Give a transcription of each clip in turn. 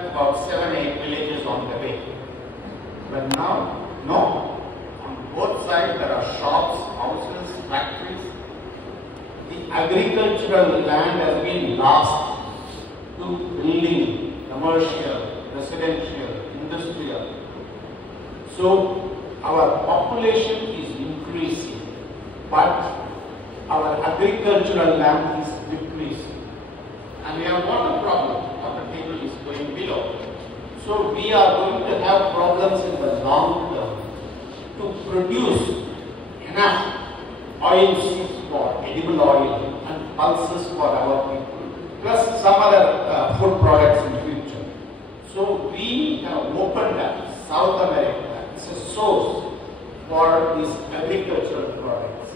were about 7-8 villages on the way. But now, no. On both sides there are shops, houses, factories. The agricultural land has been lost to building, commercial, residential, industrial. So our population is increasing, but our agricultural land is decreasing. And we have water problem. Water table is going below. So we are going to have problems in the long term to produce enough oil seeds for edible oil and pulses for our people, plus some other food products in future. So we have opened up South America as a source for these agricultural products.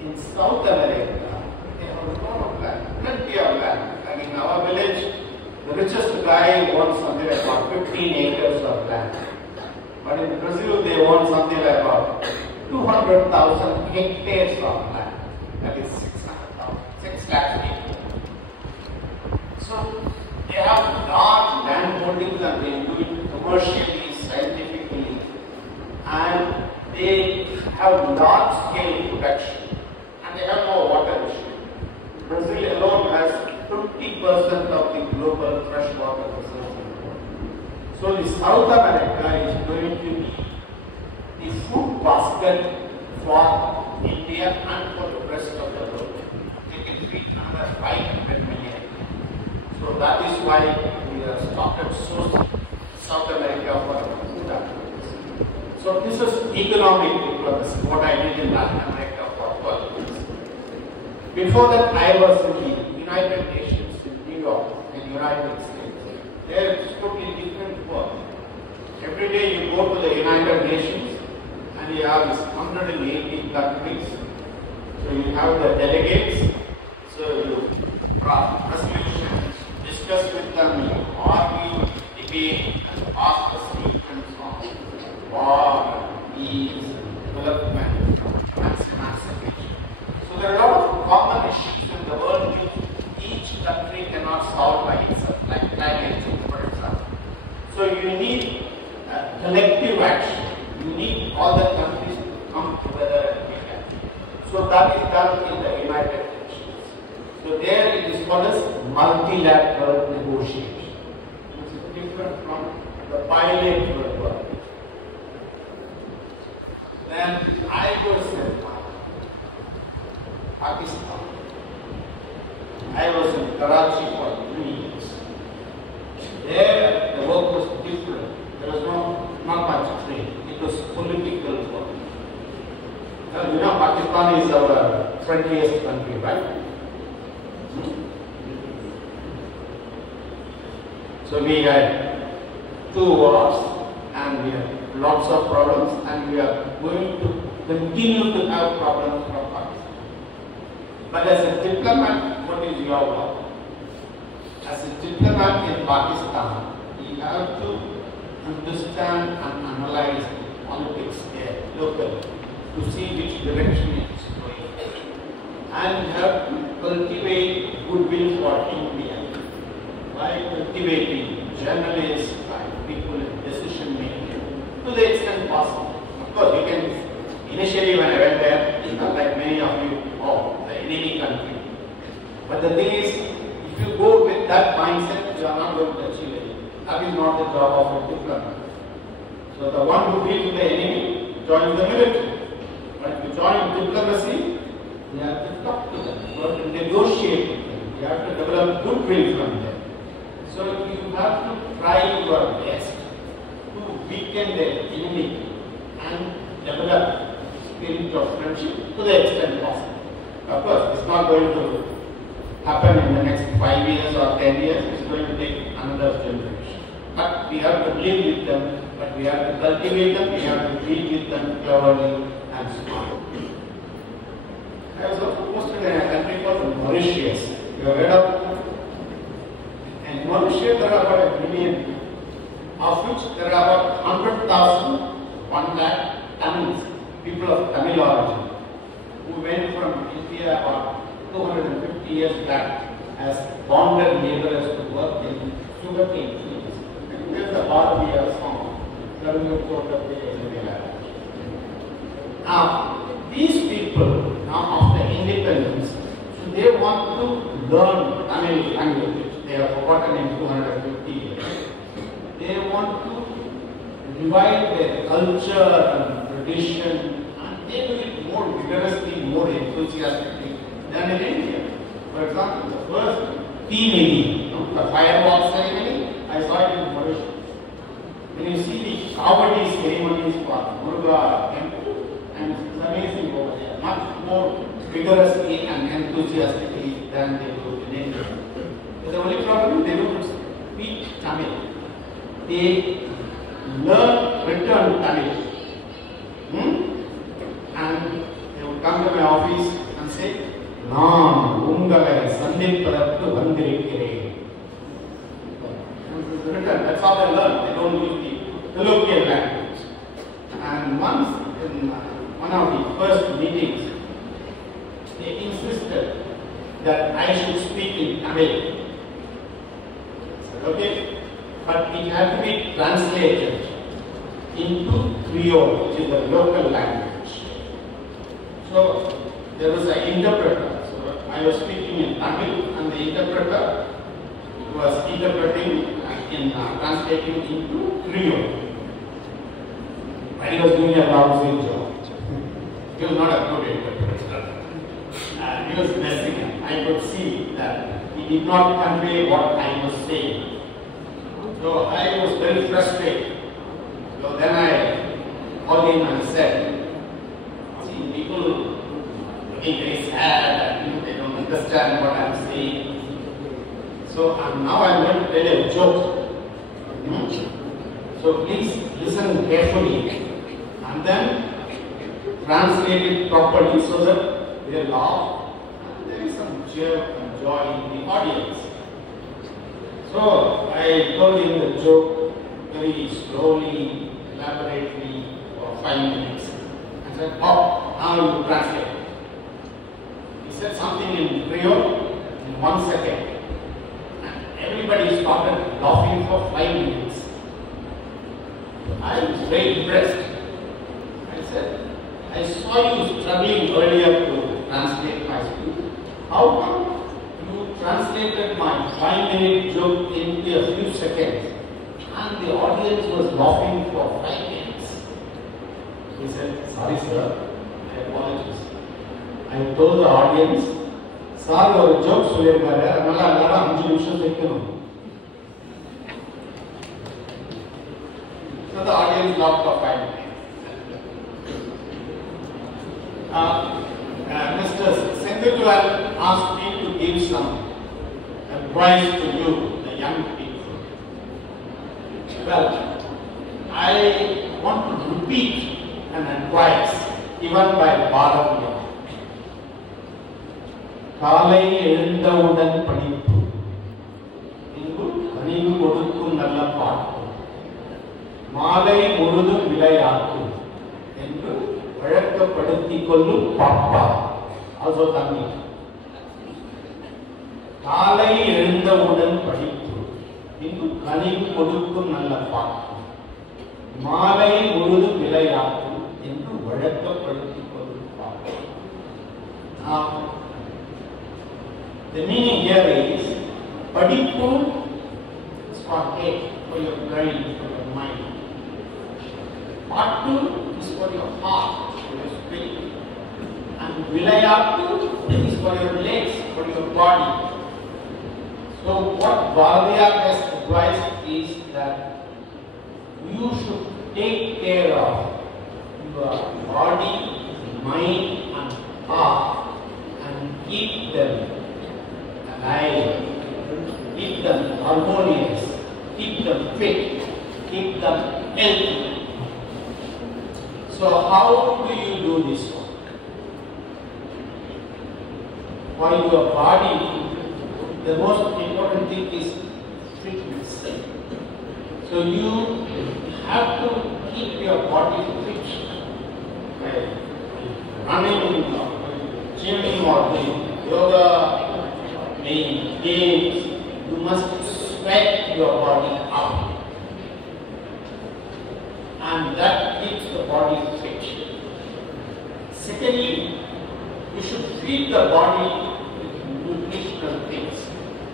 In South America, they have a lot of land, plenty of land. I mean, our village, the richest guy owns something like about 15 acres of land. But in Brazil, they own something like about 200,000 hectares of land. That is 6 lakh acres. So they have large land holdings and they do it commercially, scientifically, and they have large scale production, and they have no water issue. Brazil alone has 50% of the global freshwater reserves in the world. So the South America is going to be the food basket for India and for the rest of the world. They can feed another 500 million. So that is why we have started sourcing South America for food activities. So this is economic diplomacy, what I did in Latin America for 12 years. Before that, I was in the United Nations in New York, in the United States. There it's totally different work. Every day you go to the United Nations and you have these 180 countries. So you have the delegates. So you draft resolutions, discuss with them, you argue, debate, and ask the solutions on war, peace, development, and emancipation. So there are a lot of common issues in the world which each country cannot solve by itself, like climate change, for example. So you need collective action. You need all the countries to come together and make action. So that is done in the United Nations. So there it is called as multilateral negotiation, which is different from the bilateral work. Then I was in Pakistan. I was in Karachi for 3 years. There the work was different. There was not much trade. It was political work. Now, you know, Pakistan is our friendliest country, right? So we had 2 wars and we had lots of problems, and we are going to continue to have problems from Pakistan. But as a diplomat, what is your work? As a diplomat in Pakistan, you have to understand and analyze the politics there locally to see which direction it is going. And you have to cultivate goodwill for India by cultivating journalists, by people in decision making to the extent possible. Of course, you can, initially when I went there, it's not like many of you, oh, the enemy country. But the thing is, if you go with that mindset, you are not going to achieve it. That is not the job of a diplomat. So the one who deals with the enemy joins the military. But to join diplomacy, you have to talk to them, you have to negotiate with them, you have to develop goodwill from them. So you have to try your best to weaken the enemy and develop spirit of friendship to the extent possible. Of course, it's not going to happen in the next 5 years or 10 years, it's going to take another generation. But we have to live with them, but we have to cultivate them, we have to deal with them cleverly and smartly. I was also posted in a country called Mauritius. You have heard of it? In Mauritius, there are about 1 million people, of which there are about 100,000, 1 lakh Tamils, people of Tamil origin, who went from India about 250 years back as bonded laborers to work in sugarcane fields. Here's the Valluvar song. Now, these people, now after independence, so they want to learn Tamil language. They have forgotten in 250 years. They want to revive their culture and tradition, and they do it more vigorously, more enthusiastically than in India. For example, the first tea making, the fireworks ceremony, I saw it in Mauritius. When you see the Kavadi ceremonies for Muruga temple, and it's amazing over there, much more vigorously and enthusiastically than they do in India. But the only problem, they don't speak Tamil. They learn written Tamil. And they would come to my office and say, "நான் உங்களை சந்திப்பதற்கு வந்திருக்கிறேன்." That's how they learn. They don't use the colloquial language. And once in one of the first meetings, they insisted that I should speak in Tamil. I said, okay, but it had to be translated into Creole, which is the local language. So there was an interpreter. So I was speaking in Tamil, and the interpreter was interpreting in translating into Creole. But he was doing a lousy job. He was not a good interpreter. He was messing up. I could see that he did not convey what I was saying. So I was very frustrated. So then I called him and said, "See, people looking very sad, they don't understand what I'm saying. So now I'm going to tell a joke. So please listen carefully and then translate it properly so that they laugh and there is some cheer and joy in the audience." So I told him the joke very slowly, elaborately for 5 minutes. I said, "Oh, now you translate." He said something in Creole in 1 second. Everybody started laughing for 5 minutes. I was very impressed. I said, "I saw you struggling earlier to translate my speech. How come you translated my 5-minute joke into a few seconds and the audience was laughing for 5 minutes?" He said, "Sorry sir, I apologize. I told the audience, sir ஒரு joke சொல்லியிருக்காரு, அதனால எல்லாரும் 5 நிமிஷம் வைக்கணும்." So the audience laughed for 5 minutes. Mr. Senguttuval asked me to give some advice to you, the young people. Well, I want to repeat an advice given by Valluvar. காலை எழுந்தவுடன் படிப்பு, இங்கு கனிவு கொடுக்கும் நல்ல பாட்டு, மாலை முழுதும் விளையாட்டு என்று வழக்கப்படுத்திக் கொள்ளும் பாப்பா. Also Tamil. காலை எழுந்தவுடன் படிப்பு, இங்கு கனிவு கொடுக்கும் நல்ல பாட்டு, மாலை முழுதும் விளையாட்டு என்று வழக்கப்படுத்திக் கொள்ளும் பாப்பா. Now, the meaning here is, படிப்பு is for head, for your brain, for your mind. Pattu is for your heart, for your spirit. And vilayattu is for your legs, for your body. So what Valluvar has advised is that you should take care of your body, mind and heart and keep them alive, keep them harmonious, keep them fit, keep them healthy. So how do you do this one? For your body, the most important thing is fitness. So you have to keep your body fit by running, gymming or doing yoga, playing games. You must sweat your body out. feed the body with nutritional things,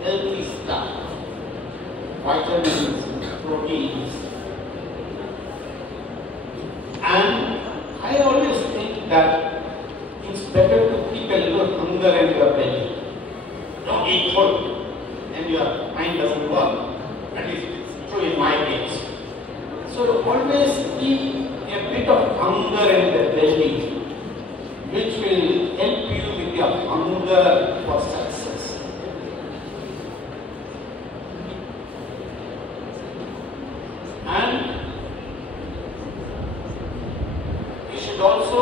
healthy stuff, vitamins, proteins. And I always think that it's better to keep a little hunger in your belly. Don't eat full and your mind doesn't work. At least it's true in my case. So always keep a bit of hunger in the belly, which will help you with your hunger for success. And you should also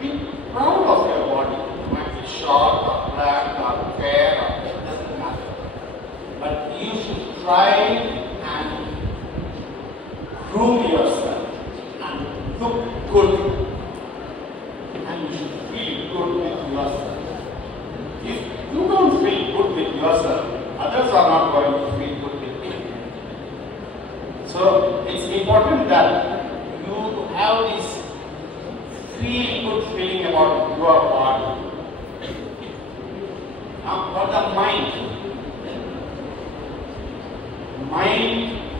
be proud of your body. It might be short or black or fair, or it doesn't matter. But you should try and groom yourself and look good. And you should feel good with yourself. If you don't feel good with yourself, others are not going to feel good with you. So it's important that you have this feel good feeling about your body. Now for the mind,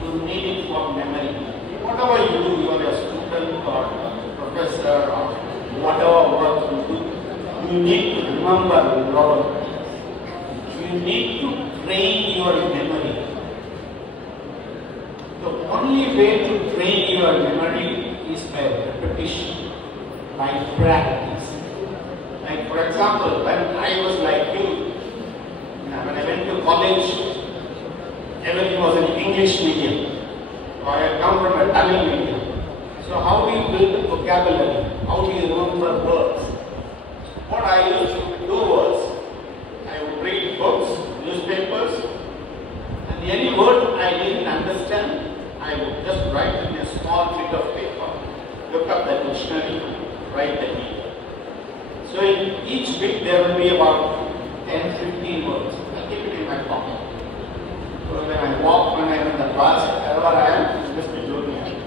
you need it for memory. Whatever you do, you are a student or a professor or whatever work you do, you need to remember a lot of things. You need to train your memory. The only way to train your memory is by repetition, by practice. Like for example, when I was like you, when I went to college, everything was in English medium. So I had come from a Tamil medium. So how do you build vocabulary? How do you remember words? What I used to do was, I would read books, newspapers, and any word I didn't understand, I would just write in a small bit of paper, look up the dictionary, write the meaning. So in each bit there will be about 10-15 words. I'll keep it in my pocket. So when I walk, when I am in the class, wherever I am, just be doing it.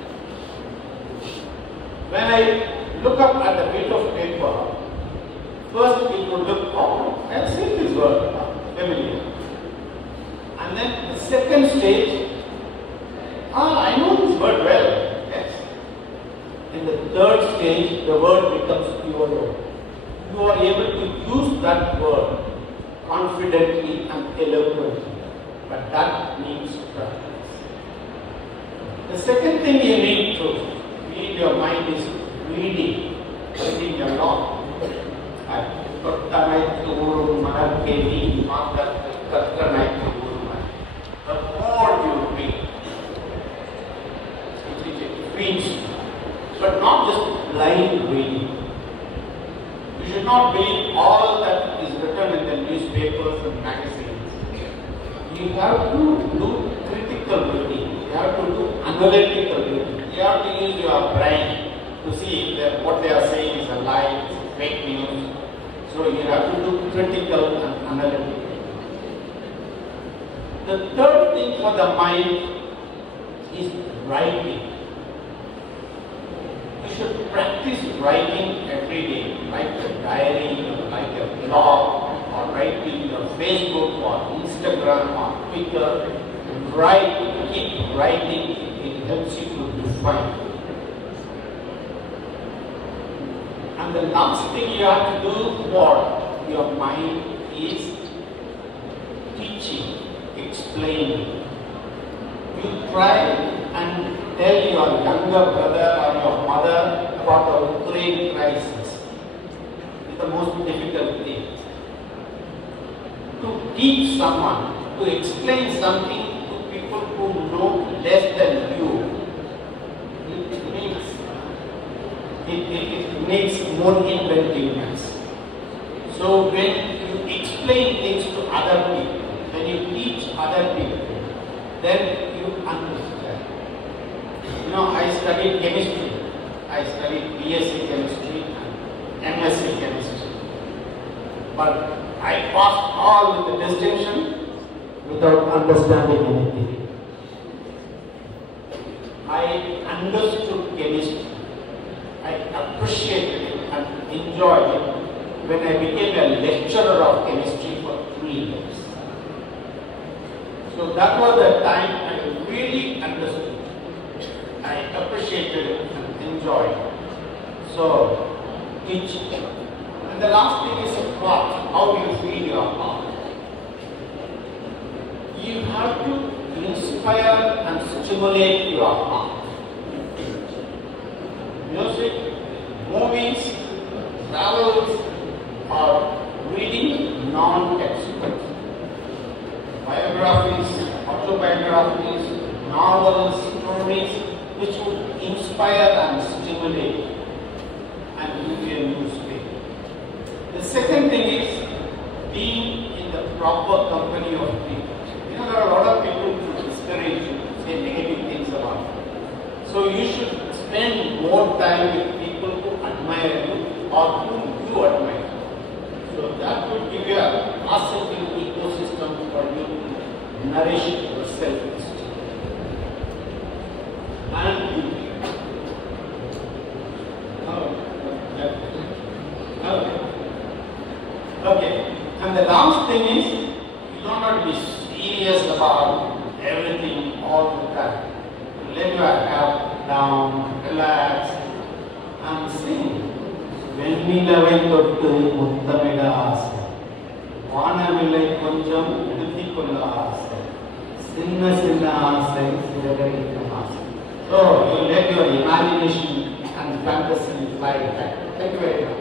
When I look up at the bit of paper, first it would look common. I've seen this word, familiar. And then the second stage, I know this word well. Yes. In the third stage, the word becomes your own. You are able to use that word confidently and eloquently. But that needs practice. The second thing you need to feed your mind is reading a lot. The more you read, it feeds you. But not just blind reading. You should not believe all that is written in the newspapers and magazines. You have to do critical reading. You have to do analytical reading. You have to use your brain to see that what they are saying is a lie, it's fake news. So you have to do critical and analytical. The third thing for the mind is writing. You should practice writing every day, like a diary, like a blog, or write in your Facebook or Instagram or Twitter. Write, keep writing, it helps you to define. And the last thing you have to do for your mind is teaching, explaining. You try and tell your younger brother or your mother about the Ukraine crisis. It's the most difficult thing. To teach someone, to explain something to people who know less than you, it makes more inventiveness. So when you explain things to other people, when you teach other people, then you understand. You know, I studied chemistry. I studied BSc chemistry and MSc chemistry. But I passed all with the distinction without understanding anything. I understood chemistry. I appreciated it and enjoyed it. when I became a lecturer of chemistry for 3 years. So that was the time I really understood. I appreciated it and enjoyed it. So, teaching. And the last thing is heart. How do you feed your heart? You have to inspire and stimulate your heart. Music, movies, travels, or reading non-textbooks. Biographies, autobiographies, novels, stories, which would inspire and stimulate and give you a new space. The second thing is being in the proper company of people. You know, there are a lot of people who discourage you, say negative things about you. So you should spend more time with people who admire you or whom you admire. So that would give you a positive ecosystem for you to nourish your self-esteem. And okay. And the last thing is, you don't have to be serious about everything all the time. Let your head down, relax, and sing. வெண்ணிலவை தொட்டு முத்தமிட ஆசை, வானவில்லை கொஞ்சம் எடுத்துக் கொள்ள ஆசை, சின்ன சின்ன ஆசை சிறகடிக்கும் ஆசை. So you let your imagination and fantasy fly back. Thank you very much.